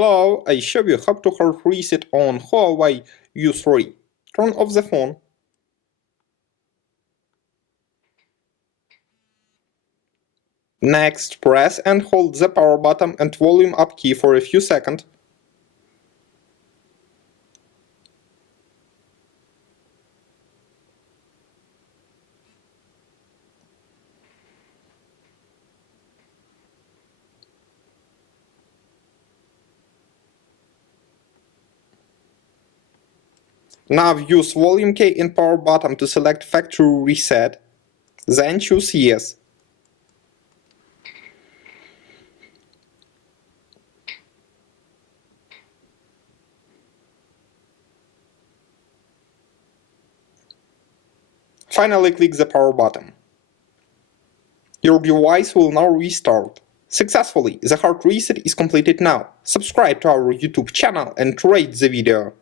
Hello, I show you how to hard reset on Huawei U3. Turn off the phone. Next, press and hold the power button and volume up key for a few seconds. Now use volume key and power button to select factory reset. Then choose yes. Finally click the power button. Your device will now restart. Successfully, the hard reset is completed now. Subscribe to our YouTube channel and rate the video.